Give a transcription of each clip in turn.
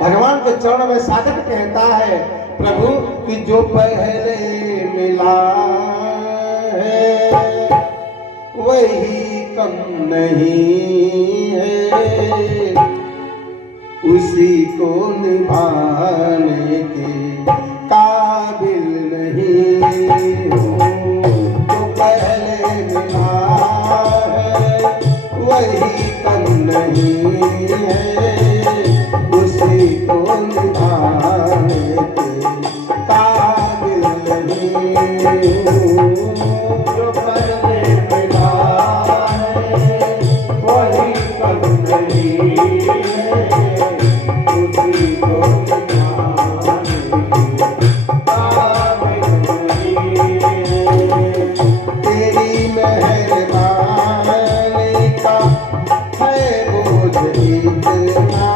भगवान के चरण में साधक कहता है प्रभु कि जो पहले मिला है वही कम नहीं है, उसी को निभाने के काबिल नहीं हूँ। जो पहले मिला है वही कम नहीं है, उसी को निभाने के काबिल नहीं हूँ। जो पहले मिला है वही कम नहीं है, उसी को निभाने के काबिल नहीं है। तेरी मेहरबानी का है बोझ इतना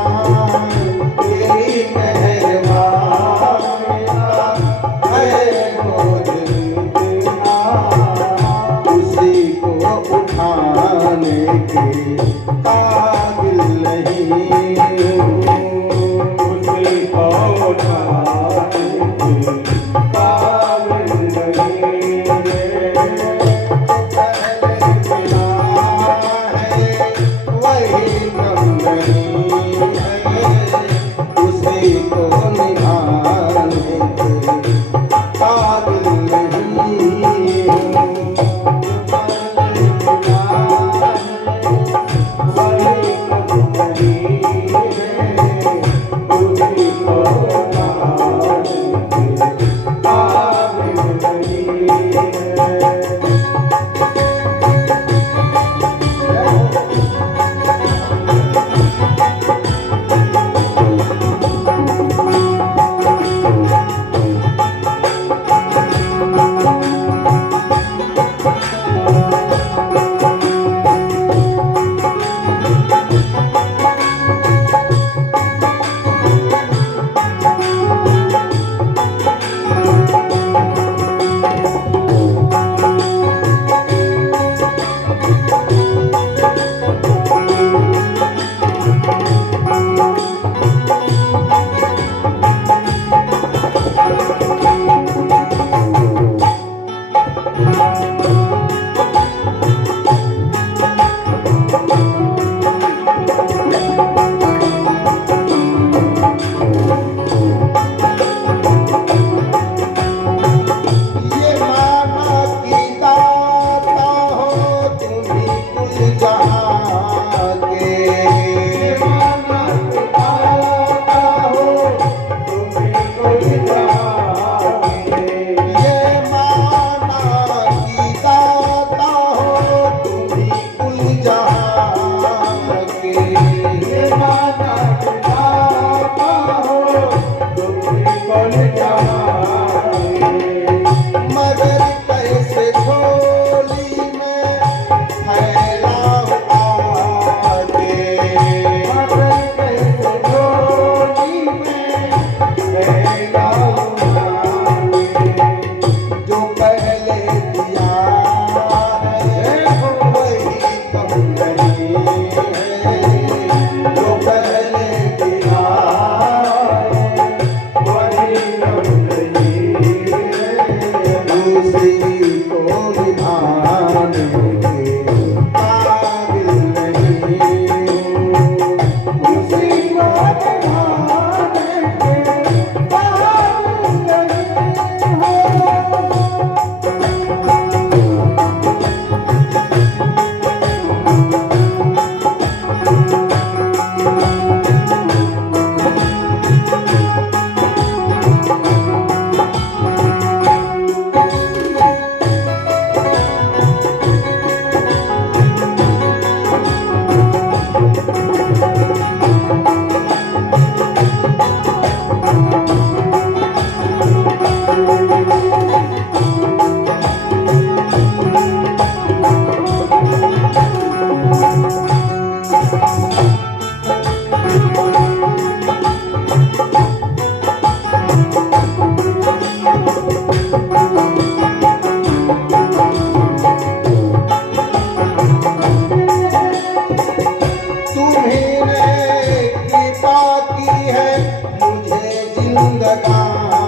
है मुझे जिंदगानी,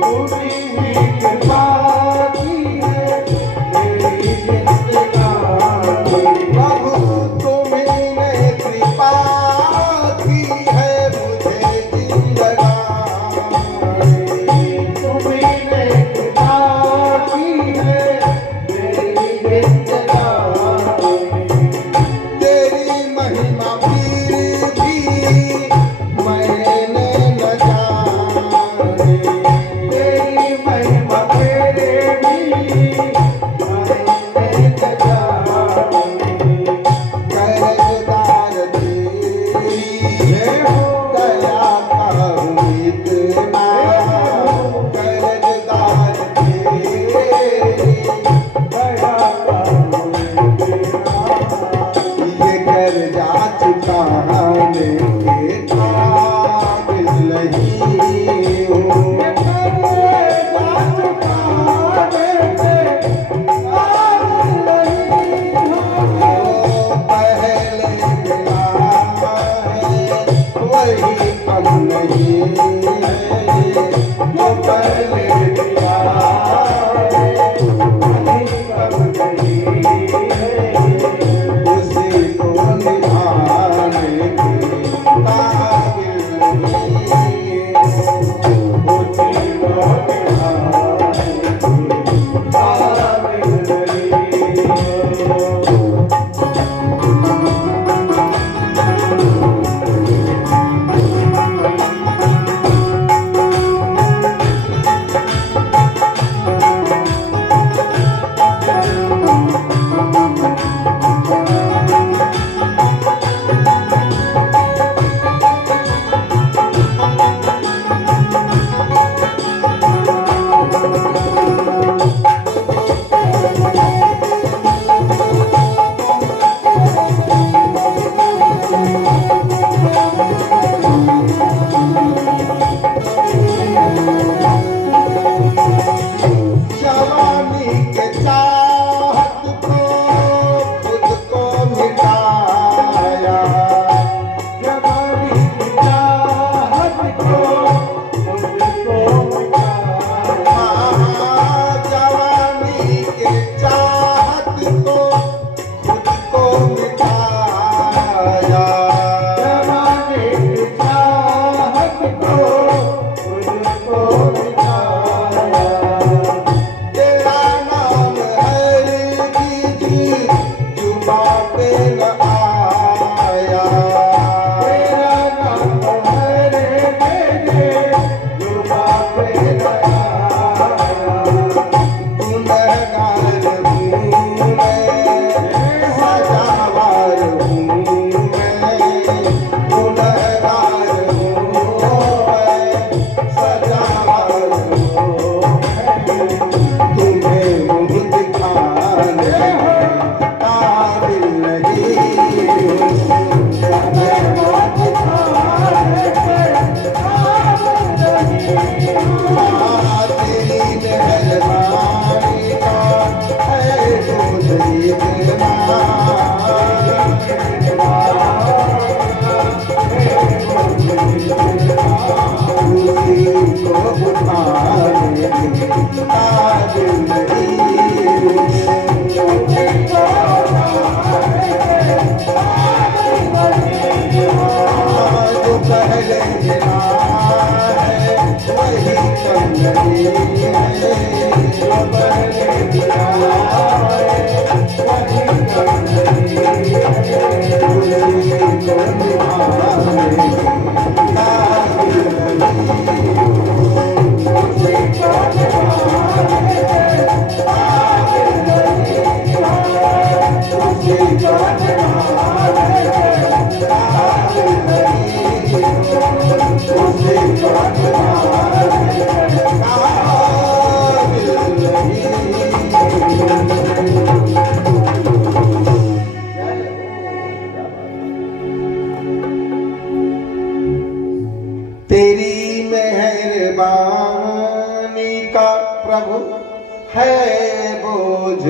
पूरी ही कृपा की है मेरी जिंदगानी। प्रभु तुम्हीने कृपा की है मुझे जिंदगानी, तुम्हीने कृपा की है मेरी जिंदगानी। तेरी महिमा फिर भी मैंने न जानी, तेरी महिमा तेरे भी मैंने न जानी। कर्जदार तेरी दया का हूँ इतना, कर्जदार तेरी दया करो तेरा। ये कर्जा चुकाने के काबिल नहीं हूँ, पहले मिला है वही कम नहीं है, जो पहले मिला उसी को निभाने के काबिल नहीं जवानी के चाहत को खुद को मिटाया, जवानी की चाहत को मुझको मिटाया। जवानी के चाहत को खुद को मिटाया, जवानी की चाहत को मुझको मिटाया। तेरा नाम हरगिज़ जुबां पे न आया, तेरा नाम हरे मेरे जुबां पे न आया। गुनहगार हूँ मैं, सजावार हूँ मैं, गुनहगार हूँ मैं, सजावार हूँ मैं। तुम्हें मुँह दिखाने काबिल नहीं हूँ, तेरी मेहरबानी का है बोझ इतना, उसी को उठाने के काबिल नहीं हूँ। जो पहले मिला है वही कम नहीं है, जो पहले मिला है वही कम नहीं है, उसी को निभाने के काबिल नहीं हूँ, उसी को निभाने के काबिल नहीं हूँ, उसी को निभाने के काबिल नहीं हूँ, उसी को निभाने के काबिल तेरी मेहरबानी का प्रभु है बोझ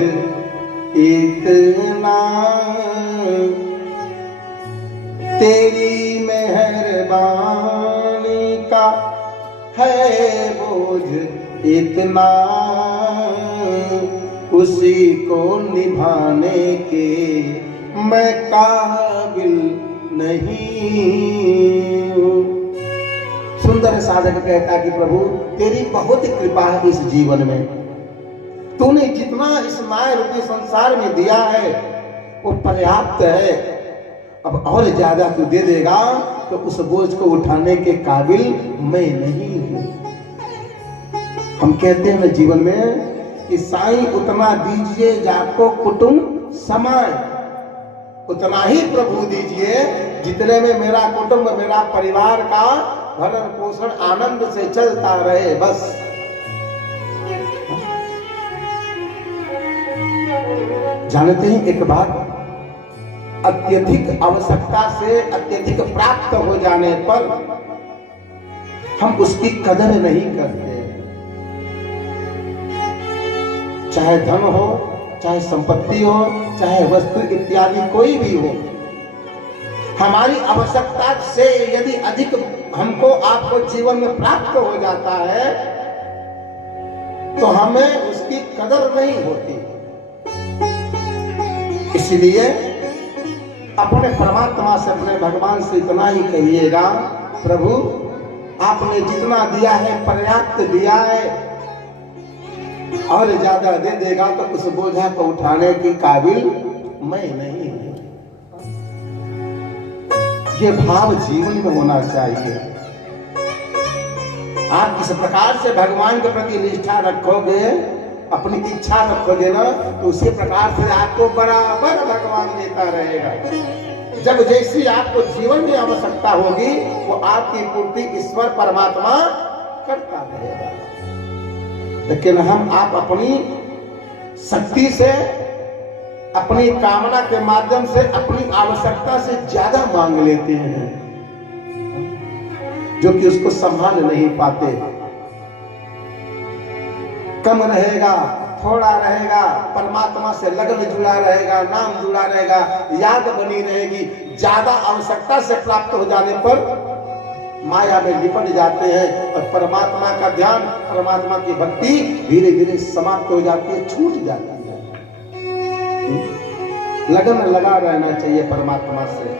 इतना, तेरी मेहरबानी वाणी का है बोझ इतना, उसी को निभाने के मैं काबिल नहीं हूँ। सुंदर साधक कहता कि प्रभु तेरी बहुत कृपा है इस जीवन में, तूने जितना इस माया रूपी संसार में दिया है वो पर्याप्त है। अब और ज्यादा तू दे देगा तो उस बोझ को उठाने के काबिल मैं नहीं हूं। हम कहते हैं ना जीवन में कि साईं उतना दीजिए जाको कुटुंब समाए, उतना ही प्रभु दीजिए जितने में मेरा कुटुंब मेरा परिवार का भरण पोषण आनंद से चलता रहे। बस जानते हैं एक बात, अत्यधिक आवश्यकता से अत्यधिक प्राप्त हो जाने पर हम उसकी कदर नहीं करते। चाहे धन हो, चाहे संपत्ति हो, चाहे वस्तु इत्यादि कोई भी हो, हमारी आवश्यकता से यदि अधिक हमको आपको जीवन में प्राप्त हो जाता है तो हमें उसकी कदर नहीं होती। इसलिए अपने परमात्मा से, अपने भगवान से इतना ही कहिएगा, प्रभु आपने जितना दिया है पर्याप्त दिया है, और ज्यादा दे देगा तो उस बोझा को उठाने के काबिल मैं नहीं हूं। ये भाव जीवन में होना चाहिए। आप किस प्रकार से भगवान के प्रति निष्ठा रखोगे, अपनी इच्छा रखोगे ना, तो उसी प्रकार से आपको बराबर भगवान देता रहेगा। जब जैसी आपको जीवन में आवश्यकता होगी वो आपकी पूर्ति ईश्वर परमात्मा करता रहेगा। लेकिन आप अपनी शक्ति से, अपनी कामना के माध्यम से अपनी आवश्यकता से ज्यादा मांग लेते हैं, जो कि उसको संभाल नहीं पाते। कम रहेगा, थोड़ा रहेगा, परमात्मा से लगन जुड़ा रहेगा, नाम जुड़ा रहेगा, याद बनी रहेगी। ज्यादा आवश्यकता से प्राप्त हो जाने पर माया में लिपट जाते हैं और परमात्मा का ध्यान, परमात्मा की भक्ति धीरे धीरे समाप्त हो जाती है, छूट जाती है। लगन लगा रहना चाहिए परमात्मा से,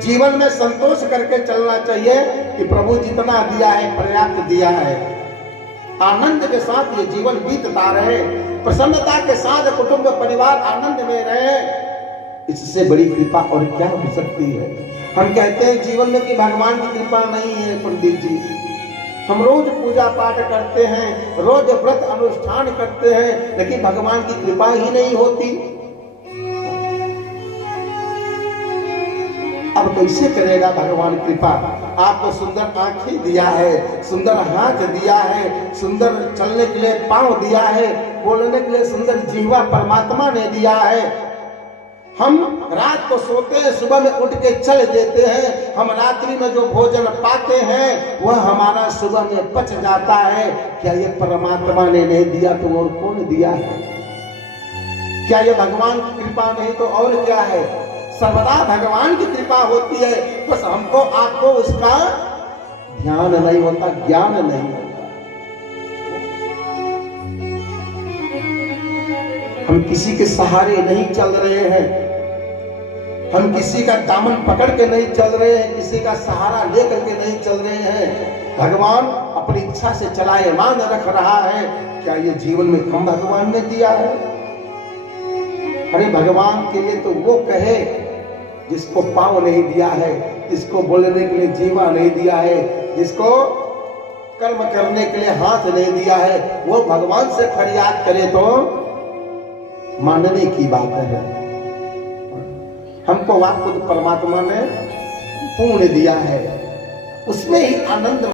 जीवन में संतोष करके चलना चाहिए कि प्रभु जितना दिया है पर्याप्त दिया है। आनंद के साथ ये जीवन बीतता रहे, प्रसन्नता के साथ कुटुंब परिवार आनंद में रहे। इससे बड़ी कृपा और क्या हो सकती है। हम कहते हैं जीवन में कि भगवान की कृपा नहीं है पंडित जी, हम रोज पूजा पाठ करते हैं, रोज व्रत अनुष्ठान करते हैं, लेकिन भगवान की कृपा ही नहीं होती। अब कैसे करेगा भगवान कृपा? आपको सुंदर आंखें दिया है, सुंदर हाथ दिया है, सुंदर चलने के लिए पांव दिया है, बोलने के लिए सुंदर जीवा परमात्मा ने दिया है। हम रात को सोते हैं, सुबह में उठ के चल देते हैं। हम रात्रि में जो भोजन पाते हैं वह हमारा सुबह में पच जाता है। क्या ये परमात्मा ने नहीं दिया तो और कौन दिया है? क्या ये भगवान की कृपा नहीं तो और क्या है? सर्वदा भगवान की कृपा होती है, बस हमको आपको उसका ध्यान नहीं होता, ज्ञान नहीं होता। हम किसी के सहारे नहीं चल रहे हैं, हम किसी का दामन पकड़ के नहीं चल रहे हैं, किसी का सहारा लेकर के नहीं चल रहे हैं। भगवान अपनी इच्छा से चलायमान रख रहा है। क्या ये जीवन में कम भगवान ने दिया है? अरे भगवान के लिए तो वो कहे जिसको पांव नहीं दिया है, जिसको बोलने के लिए जीवा नहीं दिया है, जिसको कर्म करने के लिए हाथ नहीं दिया है, वो भगवान से फरियाद करे तो मानने की बात है। हमको वाक परमात्मा ने पूर्ण दिया है, उसमें ही आनंद